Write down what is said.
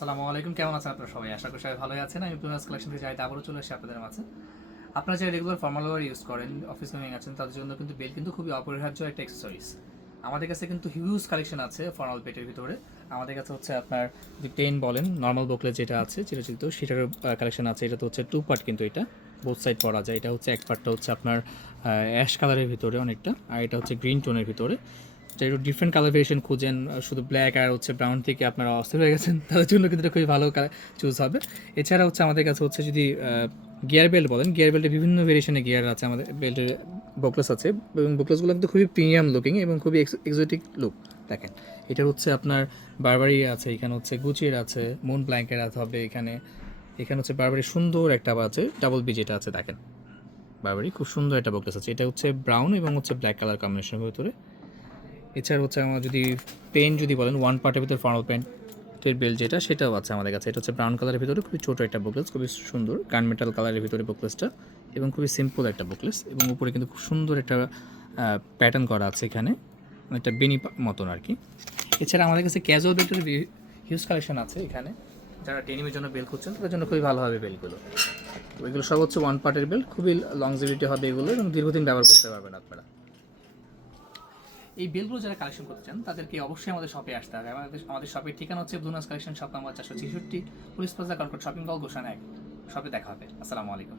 আসসালামু আলাইকুম, কেমন আছেন আপনারা সবাই? আশা করি সবাই ভালোই আছেন। আমি প্রিমিয়াস কালেকশন থেকে চাইতে আবারও চলে আসি আপনাদের মাঝে। আপনারা যারা রেগুলার ফর্মাল ওয়্যার ইউজ করেন, অফিস গোয়িং আছেন, তাদের জন্য কিন্তু বেল্ট কিন্তু খুবই অপরিহার্য একটা অ্যাক্সেসরিজ। আমাদের কাছে কিন্তু হিউজ কালেকশন আছে ফর্মাল বেল্টের ভিতরে। আমাদের কাছে হচ্ছে আপনার যে টেন বলেন, নর্মাল বকলেট যেটা আছে চিরচিত, সেটার কালেকশন আছে। এটা তো হচ্ছে টু পার্ট, কিন্তু এটা বোথ সাইড পরা যায়। এটা হচ্ছে এক পার্টটা হচ্ছে আপনার অ্যাশ কালারের ভিতরে অনেকটা, আর এটা হচ্ছে গ্রিন টোনের ভিতরে। যারা একটু ডিফারেন্ট কালার ভেরিয়েশন খুঁজেন, শুধু ব্ল্যাক আর হচ্ছে ব্রাউন থেকে আপনারা অস্থির হয়ে গেছেন, তাদের জন্য কিন্তু এটা খুবই ভালো চুজ হবে। এছাড়া হচ্ছে আমাদের কাছে হচ্ছে যদি গিয়ার বেল্ট বলেন, গিয়ার বেল্টে বিভিন্ন ভেরিয়েশনের গিয়ার আছে, আমাদের বেল্টের বোকলেস আছে, এবং বোকলেসগুলো কিন্তু খুবই প্রিমিয়াম লুকিং এবং খুবই এক্সোটিক লুক। দেখেন, এটা হচ্ছে আপনার বারবারি আছে, এখানে হচ্ছে গুচির আছে, মুন ব্ল্যাঙ্কের আছে হবে এখানে। এখানে হচ্ছে বারবারি সুন্দর একটা আছে, ডাবল বি যেটা আছে, দেখেন বারবারি খুব সুন্দর একটা বোকলেস আছে। এটা হচ্ছে ব্রাউন এবং হচ্ছে ব্ল্যাক কালার কম্বিনেশনের ভিতরে। এছাড়া হচ্ছে আমার যদি পেন যদি বলেন, ওয়ান পার্টের ভিতরে ফর্মাল প্যান্টের বেল্ট যেটা, সেটাও আছে আমাদের কাছে। এটা হচ্ছে ব্রাউন কালারের ভিতরে খুবই ছোটো একটা বোকলেস, খুবই সুন্দর গান মেটাল কালারের ভিতরে বোকলেসটা, এবং খুবই সিম্পল একটা বোকলেস, এবং উপরে কিন্তু খুব সুন্দর একটা প্যাটার্ন করা আছে এখানে, একটা বেনি মতন আর কি। এছাড়া আমাদের কাছে ক্যাজুয়াল বেল্টের হিউজ কালেকশন আছে এখানে। যারা ডেনিমের জন্য বেল্ট খুঁজছেন তাদের জন্য খুবই ভালো হবে বেল্টগুলো। ওইগুলো সব হচ্ছে ওয়ান পার্টের বেল্ট, খুবই লংজিভিটি হবে এগুলো, এবং দীর্ঘদিন ব্যবহার করতে পারবেন আপনারা। এই বেলগুলো যারা কালেকশন করতে চান তাদেরকে অবশ্যই আমাদের শপে আসতে হবে। আমাদের শপের ঠিকানা হচ্ছে ব্লুনাস collection, shop number 466, police plaza, Concord shopping mall, গোশান 1। শপে দেখা হবে। আসসালামু আলাইকুম।